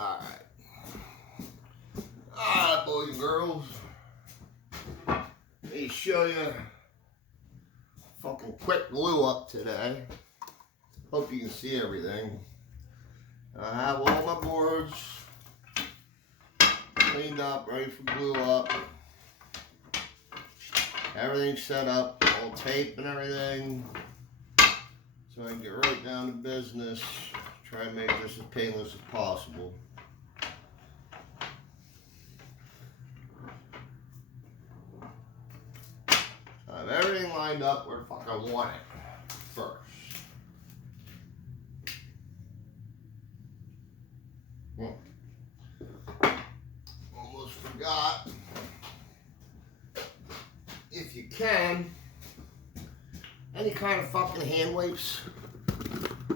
Alright. Alright, boys and girls. Let me show you a fucking quick glue up today. Hope you can see everything. I have all my boards cleaned up, ready for glue up. Everything's set up, all tape and everything. So I can get right down to business. Try and make this as painless as possible. I have everything lined up where the fuck I want it first. Almost forgot. If you can, any kind of fucking hand wipes,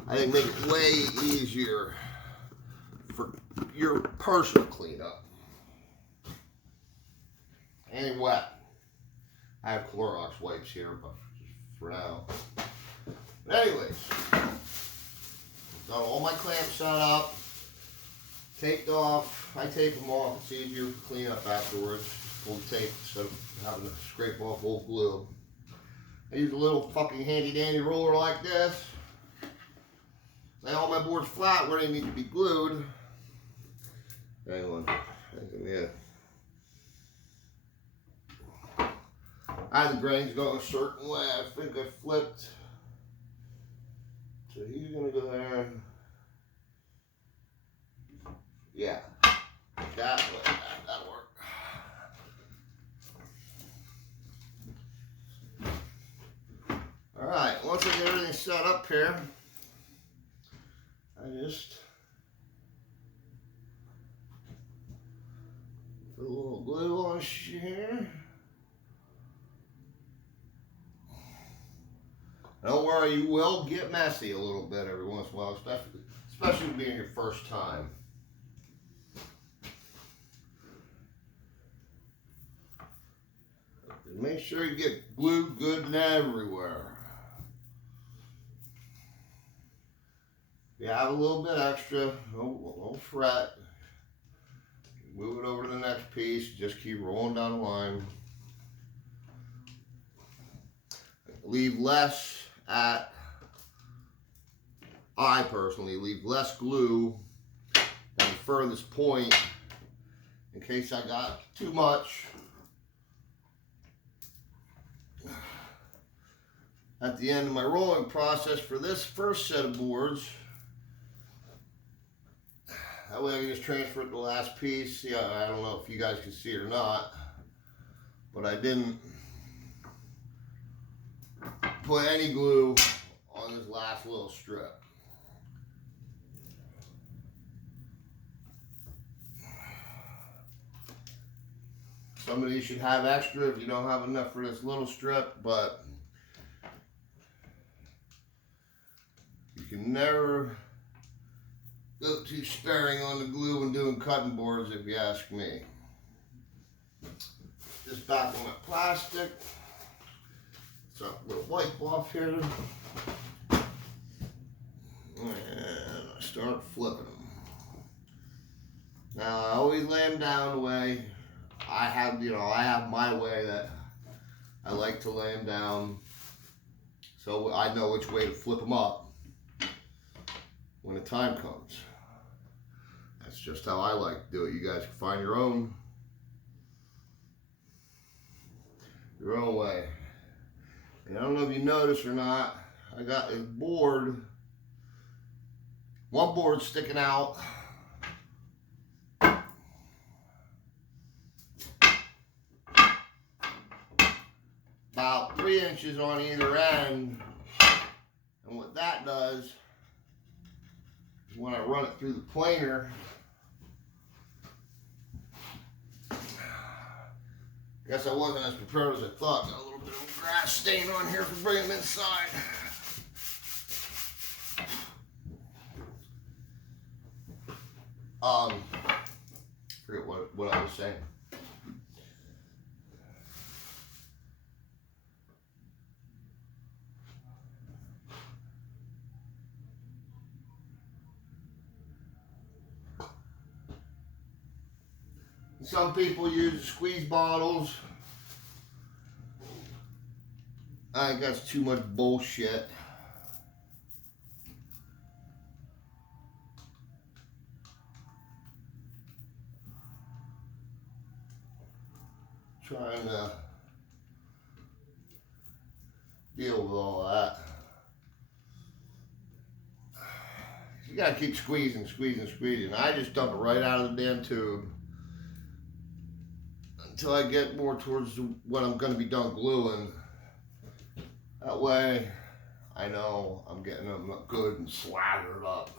I think make it way easier for your personal cleanup. Any wet. I have Clorox wipes here, but just for now. But anyways, got all my clamps set up, taped off. I tape them off. It's easier to clean up afterwards. Just pull the tape instead of having to scrape off old glue. I use a little fucking handy dandy roller like this. Lay all my boards flat where they need to be glued. Hang on. Yeah. I had the grains go a certain way. I think I flipped. So he's gonna go there. Yeah. That way. That'll work. Alright, once I get everything set up here, I just put a little glue on here. Don't worry, you will get messy a little bit every once in a while, especially being your first time. Make sure you get glue good and everywhere. If you have a little bit extra, don't fret. Move it over to the next piece, just keep rolling down the line. Leave less I personally leave less glue at the furthest point in case I got too much. At the end of my rolling process for this first set of boards, that way I can just transfer it to the last piece. Yeah, I don't know if you guys can see it or not, but I didn't put any glue on this last little strip. Some of these should have extra if you don't have enough for this little strip, but you can never go too sparing on the glue when doing cutting boards, if you ask me. Just back on my plastic. So a little wipe off here. And I start flipping them. Now I always lay them down the way I have, I have my way that I like to lay them down, so I know which way to flip them up when the time comes. That's just how I like to do it. You guys can find your own way. And I don't know if you noticed or not, I got a board, one board sticking out. About 3 inches on either end. And what that does is when I run it through the planer, I guess I wasn't as prepared as I thought. Got a little bit of grass stain on here for bringing them inside. Forget what I was saying. Some people use squeeze bottles. I think that's too much bullshit. Trying to deal with all that. You gotta keep squeezing, squeezing, squeezing. I just dump it right out of the damn tube until I get more towards when I'm gonna be done gluing. That way, I know I'm getting them good and slathered up.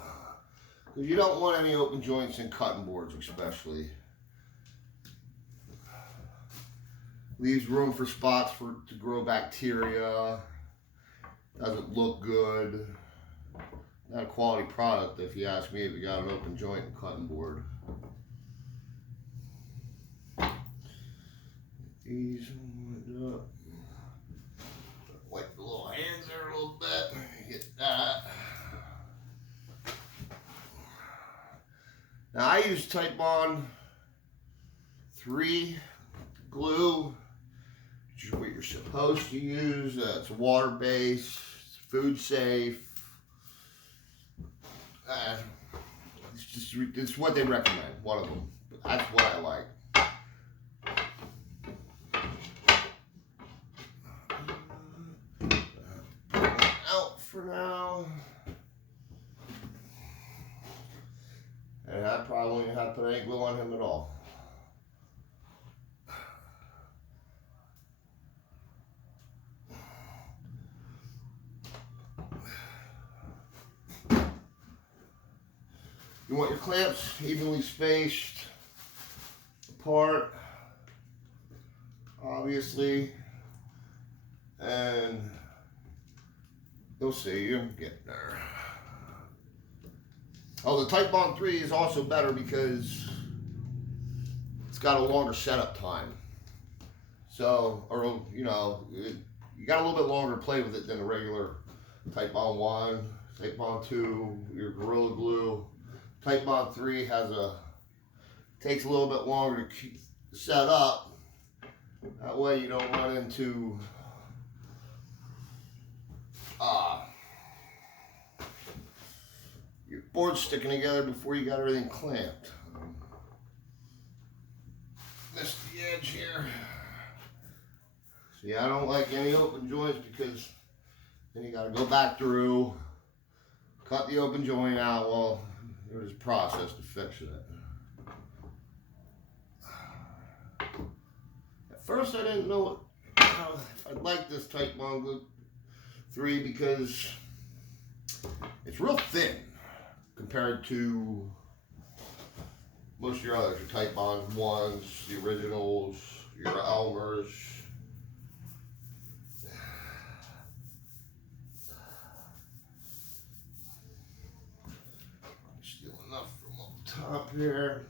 Because you don't want any open joints in cutting boards, especially. Leaves room for spots to grow bacteria. Doesn't look good. Not a quality product if you ask me if you got an open joint and cutting board. These up. Wipe the little hands there a little bit. Get that. Now I use Titebond 3 glue, which is what you're supposed to use. It's water-based, it's food safe. It's what they recommend, one of them. That's what I like. Out for now. And I probably wouldn't have to put any glue on him at all. You want your clamps evenly spaced apart, obviously, and you'll see, you're getting there. Oh, the Titebond 3 is also better because it's got a longer setup time. So, or, you know, you got a little bit longer to play with it than the regular Titebond 1, Titebond 2, your Gorilla Glue. Titebond 3 takes a little bit longer to set up. That way you don't run into your board sticking together before you got everything clamped. Missed the edge here. See, I don't like any open joints because then you got to go back through, cut the open joint out. Well, there's a process to fix it. At first I didn't know if I'd like this Titebond 3 because it's real thin compared to most of your others, your Titebond 1s, the originals, your Elmers. Still enough from up top here.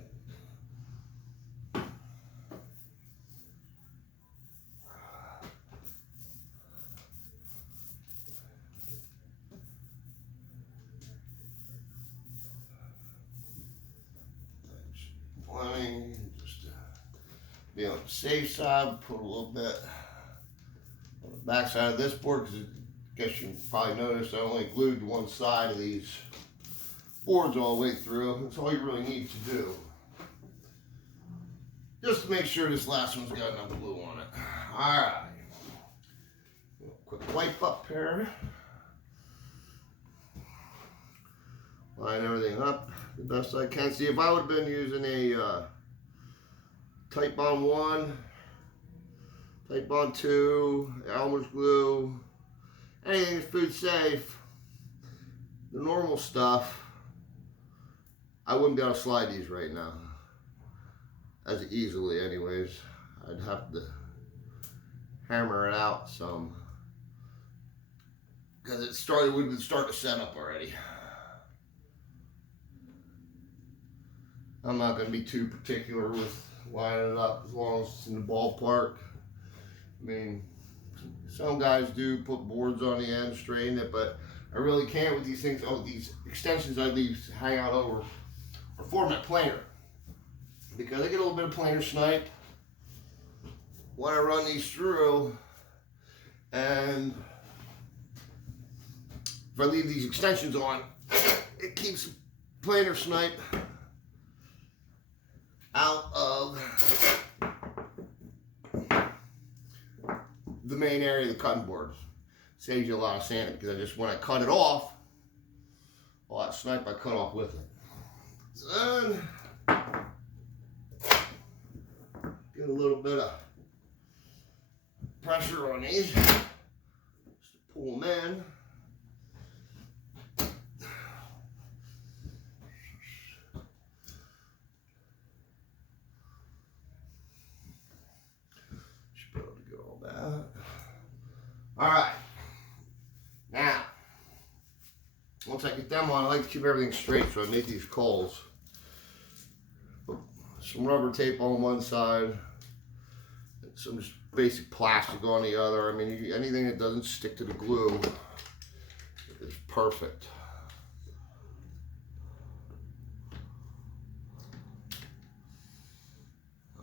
Just to be on the safe side, put a little bit on the back side of this board because I guess you probably noticed I only glued one side of these boards all the way through. That's all you really need to do. Just to make sure this last one's got enough glue on it. Alright. Quick wipe up here. Line everything up the best I can. See, if I would have been using a Titebond 1, Titebond 2, Elmer's glue, anything that's food safe, the normal stuff, I wouldn't be able to slide these right now as easily anyways. I'd have to hammer it out some because we've been starting to set up already. I'm not going to be too particular with lining it up as long as it's in the ballpark. I mean, some guys do put boards on the end, straighten it, but I really can't with these things. Oh, these extensions I leave hang out over or format planer. because I get a little bit of planer snipe when I run these through, and if I leave these extensions on, it keeps planer snipe out of the main area of the cutting board. Saves you a lot of sanding, because when I cut it off, all that snipe I cut off with it. So then, get a little bit of pressure on these, just to pull them in. Should be able to get all that. All right. Now, once I get them on, I like to keep everything straight, so I make these coals. Put some rubber tape on one side, and some just basic plastic on the other. I mean, anything that doesn't stick to the glue is perfect.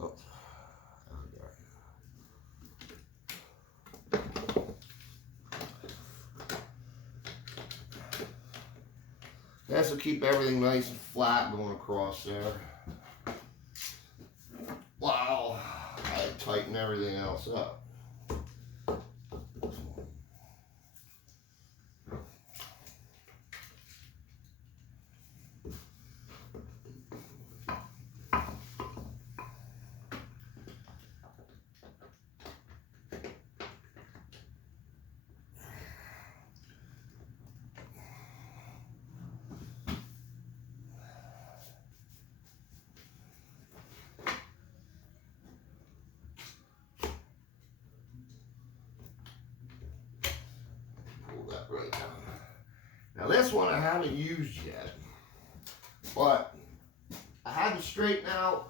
Oh. This will keep everything nice and flat going across there. Wow, I tighten everything else up. Right now this one I haven't used yet, but I had to straighten out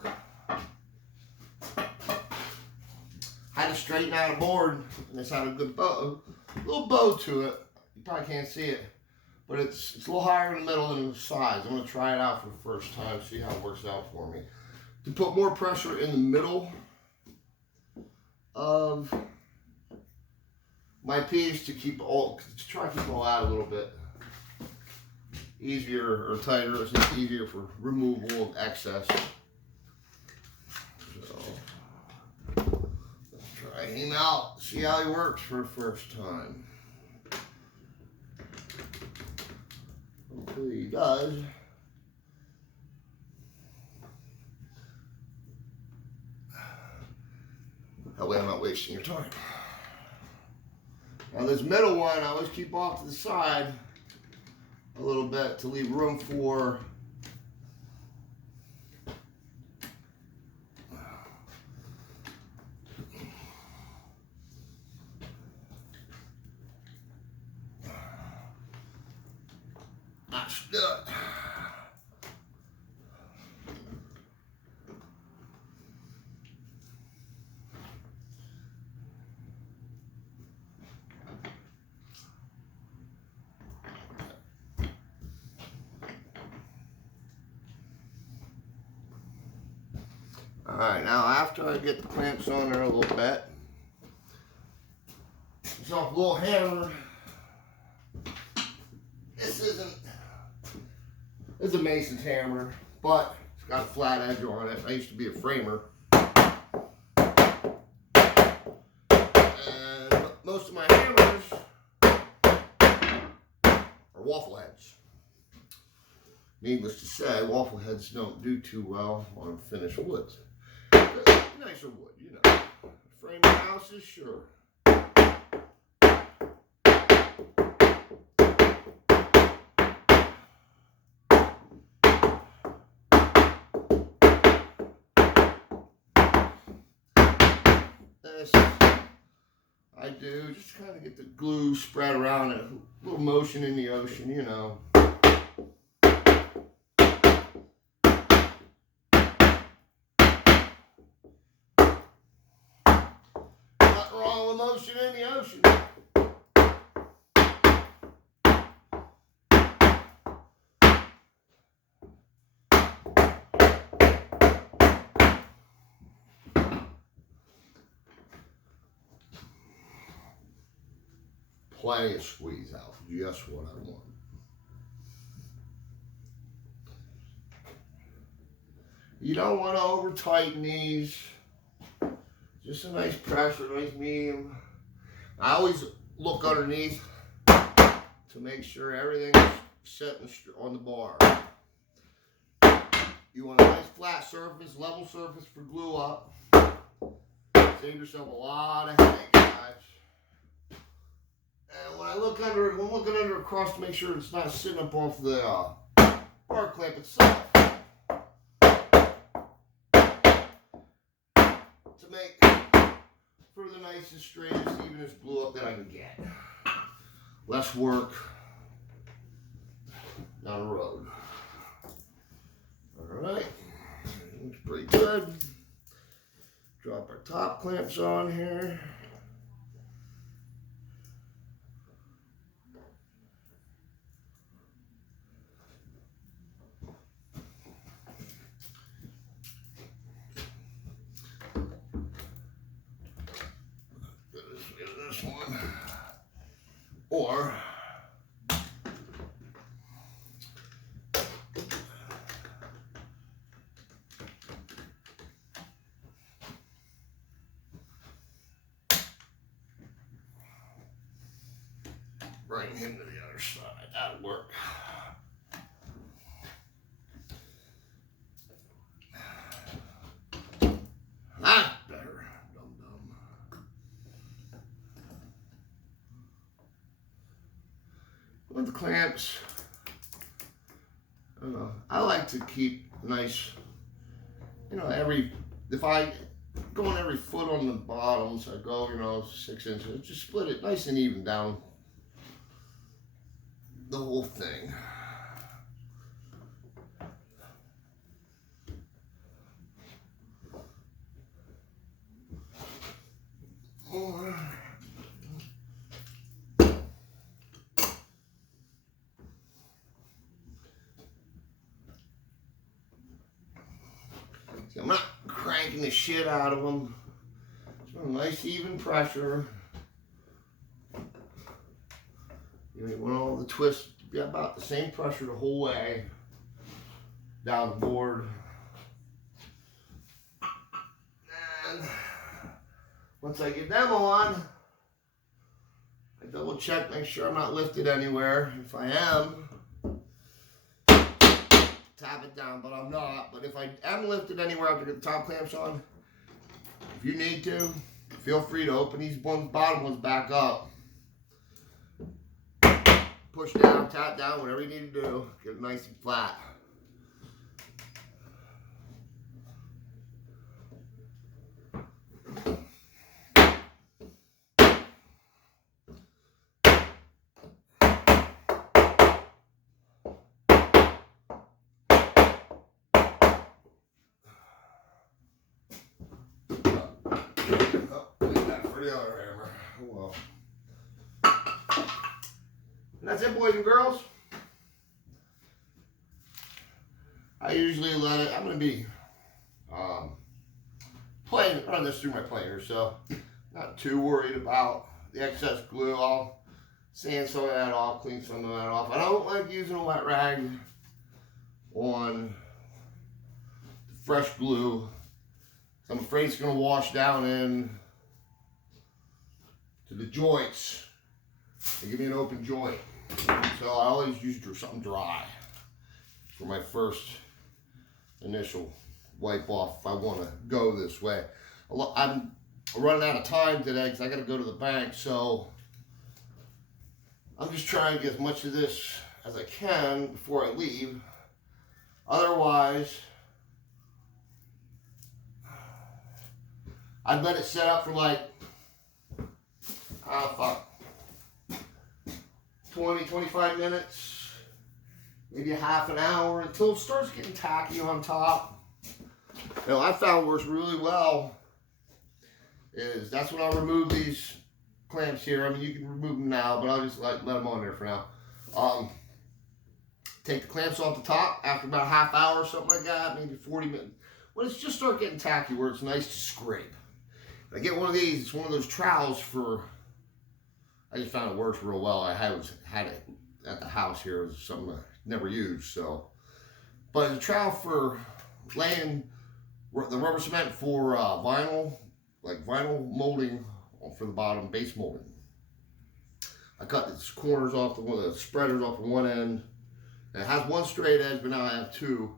a board, and it's had a good bow, little bow to it. You probably can't see it, but it's a little higher in the middle than the sides. I'm going to try it out for the first time, see how it works out for me. To put more pressure in the middle of my piece, to try to keep all out a little bit easier or tighter. It's just easier for removal of excess. So let's try him out, see how he works for the first time. Hopefully he does. That way I'm not wasting your time. Now this middle one, I always keep off to the side a little bit to leave room for not stuck. Alright, now after I get the clamps on there a little bit, it's off a little hammer. This is a Mason's hammer, but it's got a flat edge on it. I used to be a framer. And most of my hammers are waffle heads. Needless to say, waffle heads don't do too well on finished woods. Nicer wood, you know. Frame houses, sure. This I do just kind of get the glue spread around it. A little motion in the ocean, you know. Motion in the ocean. plenty of squeeze out, just what I want. You don't want to over tighten these. Just a nice pressure, nice medium. I always look underneath to make sure everything's set on the bar. You want a nice flat surface, level surface for glue up. Save yourself a lot of headache, guys. And when I look under it, I'm looking under across to make sure it's not sitting up off the bar clamp itself. To make for the nicest, straightest, evenest glue up that I can get. Less work down the road. Alright, looks pretty good. Drop our top clamps on here. This one. Or bring him to the other side. That'll work. That's better. Dum-dum. With the clamps, I don't know. I like to keep nice, you know, if I go on every foot on the bottoms, I go, you know, 6 inches. Just split it nice and even down the whole thing. See, I'm not cranking the shit out of them. Just a nice even pressure. You want all the twists to be about the same pressure the whole way down the board. And once I get them on, I double check, make sure I'm not lifted anywhere. If I am, tap it down, but I'm not. But if I am lifted anywhere after I get the top clamps on, if you need to, feel free to open these bottom ones back up. Push down, tap down, whatever you need to do. Get it nice and flat. Well. And that's it, boys and girls. I usually let it, I'm going to be running this through my planer, so not too worried about the excess glue. I'll sand some of that off, clean some of that off. I don't like using a wet rag on fresh glue. I'm afraid it's going to wash down in to the joints and give me an open joint. So I always use something dry for my first initial wipe off if I want to go this way. I'm running out of time today because I got to go to the bank, so I'm just trying to get as much of this as I can before I leave. Otherwise, I'd let it set up for like, 20, 25 minutes, maybe a half an hour until it starts getting tacky on top. You know, I found works really well is that's when I'll remove these clamps here. I mean, you can remove them now, but I'll just let them on there for now. Take the clamps off the top after about a half hour or something like that, maybe 40 minutes. When it's just start getting tacky where it's nice to scrape. I get one of these, it's one of those trowels for I just found it works real well. I had it at the house here. It was something I never used. So, but it's a trowel for laying the rubber cement for vinyl, like vinyl molding for the bottom, base molding. I cut the corners off the spreaders off of one end. It has one straight edge, but now I have two.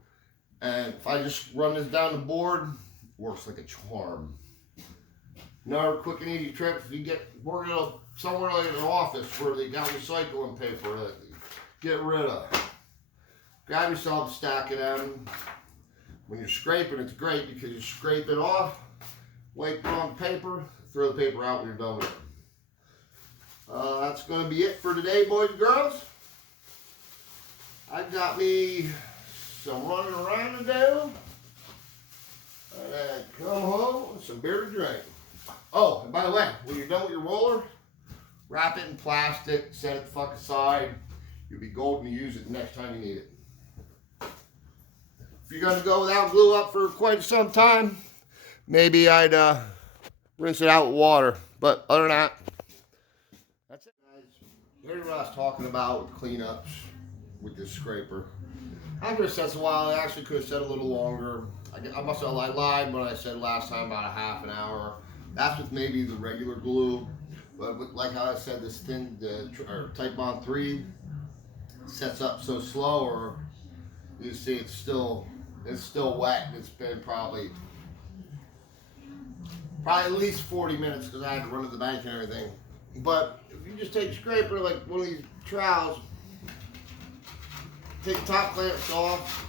And if I just run this down the board, it works like a charm. Another quick and easy trick: if you get working somewhere like an office where they got recycling paper that you get rid of, grab yourself a stack of them. When you're scraping, it's great because you scrape it off, wipe it on paper, throw the paper out when you're done with it. That's going to be it for today, boys and girls. I got me some running around to do. And then come home with some beer to drink. Oh, and by the way, when you're done with your roller, wrap it in plastic, set it the fuck aside. You'll be golden to use it the next time you need it. If you're going to go without glue up for quite some time, maybe I'd rinse it out with water. But other than that, that's it, guys. Here's what I was talking about with cleanups with this scraper. I could have said a while. I actually could have said a little longer. I must have lied when I said last time about a half an hour. That's with maybe the regular glue. But like how I said, this thing, the Type Bond 3 sets up so slow, or you see it's still wet. It's been probably at least 40 minutes because I had to run to the bank and everything. But if you just take a scraper like one of these trowels, take the top clamps off,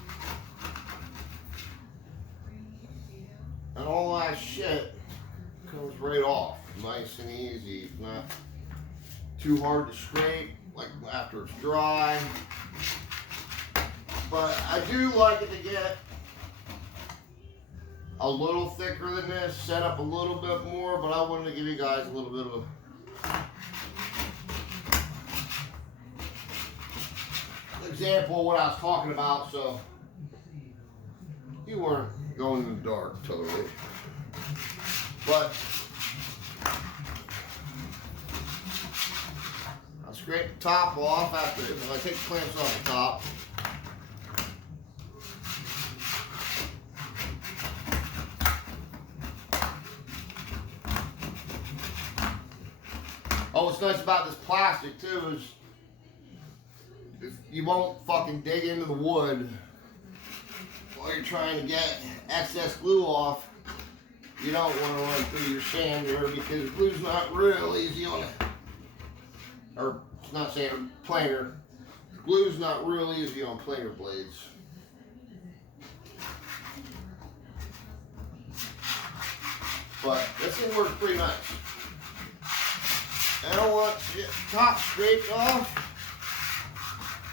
and all that shit comes right off, nice and easy. It's not too hard to scrape like after it's dry. But I do like it to get a little thicker than this, set up a little bit more, but I wanted to give you guys a little bit of an example of what I was talking about, so you weren't going in the dark totally. But I'll scrape the top off after I take the clamps off the top. Oh, what's nice about this plastic too is you won't fucking dig into the wood while you're trying to get excess glue off. You don't want to run through your sander because glue's not real easy on it. Or it's not sander, planer. Glue's not real easy on planer blades. But this thing works pretty nice. I don't want the top scraped off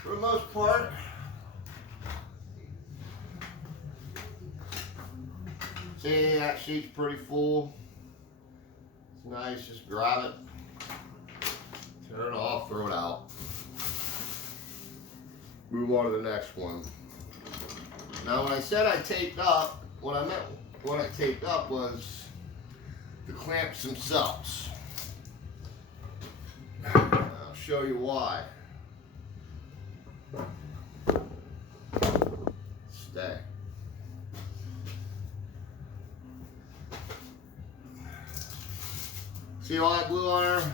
for the most part. See, that sheet's pretty full. It's nice, just grab it, turn it off, throw it out. Move on to the next one. Now when I said I taped up, what I meant when I taped up was the clamps themselves. I'll show you why. Stay. See all that glue on there? I'm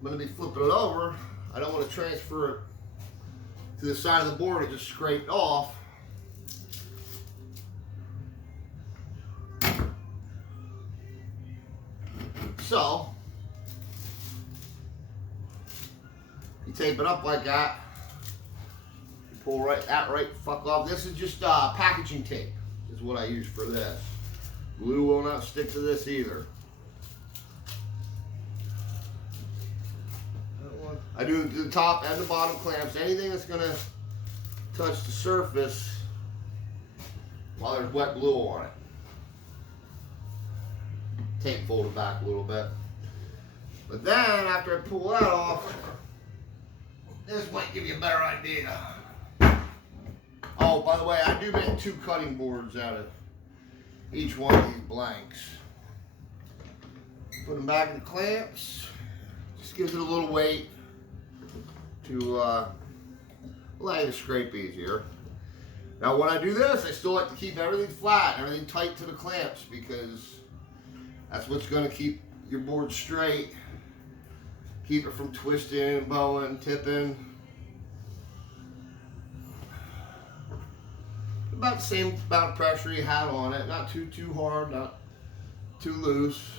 going to be flipping it over. I don't want to transfer it to the side of the board and just scrape off. So, you tape it up like that. You pull that right fuck off. This is just packaging tape is what I use for this. Glue will not stick to this either. I do the top and the bottom clamps. Anything that's going to touch the surface while there's wet glue on it. Tape folded back a little bit. But then after I pull that off, this might give you a better idea. Oh, by the way, I do make 2 cutting boards out of each one of these blanks. Put them back in the clamps. Just gives it a little weight to allow you to scrape easier. Now when I do this, I still like to keep everything flat, everything tight to the clamps, because that's what's going to keep your board straight. Keep it from twisting, bowing, tipping. About the same amount of pressure you had on it. Not too hard, not too loose.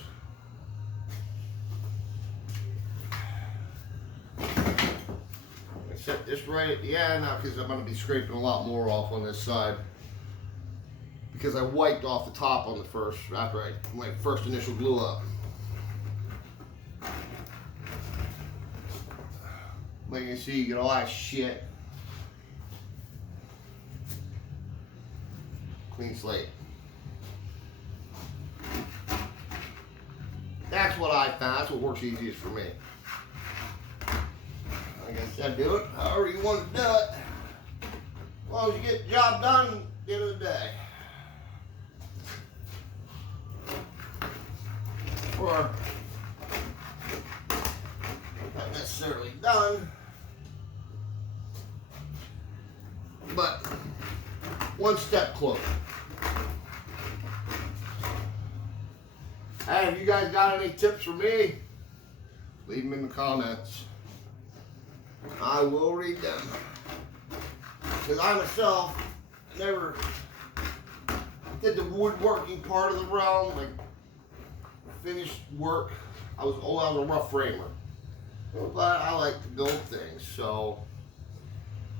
I set this right at the end now because I'm going to be scraping a lot more off on this side, because I wiped off the top on the first, after my first initial glue up. Like you can see, you get all that shit. Clean slate. That's what I found. That's what works easiest for me. Like I said, do it however you want to do it, as long as you get the job done at the end of the day. Or not necessarily done, but one step closer. Hey, if you guys got any tips for me, leave them in the comments. I will read them. Because I myself never did the woodworking part of the realm, like finished work. I was a rough framer. But I like to build things, so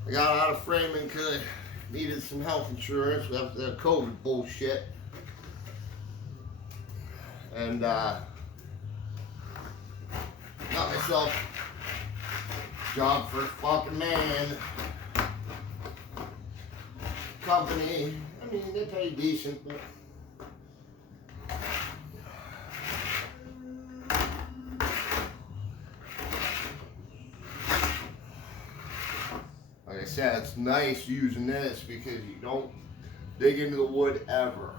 I got out of framing because I needed some health insurance after that COVID bullshit. And got myself a job for a fucking man company. I mean, they pay decent, but like I said, it's nice using this because you don't dig into the wood ever.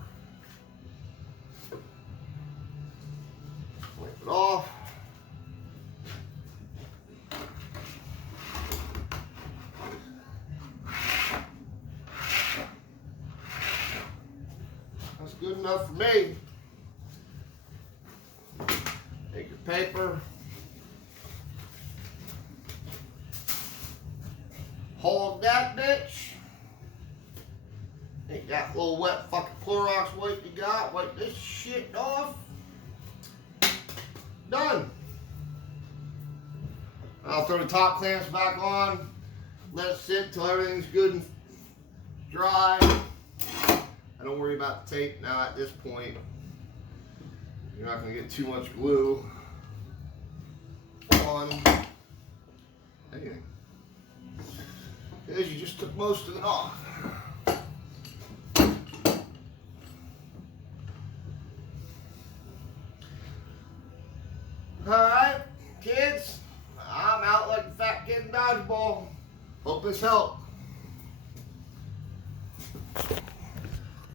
Wipe it off. That's good enough for me. Take your paper. Hold that bitch. Take that little wet fucking Clorox wipe you got. Wipe this shit off. Done. I'll throw the top clamps back on. Let it sit till everything's good and dry. I don't worry about the tape now at this point. You're not going to get too much glue on anything, because you just took most of it off. Alright, kids, I'm out like a fat kid in dodgeball. Hope this helped.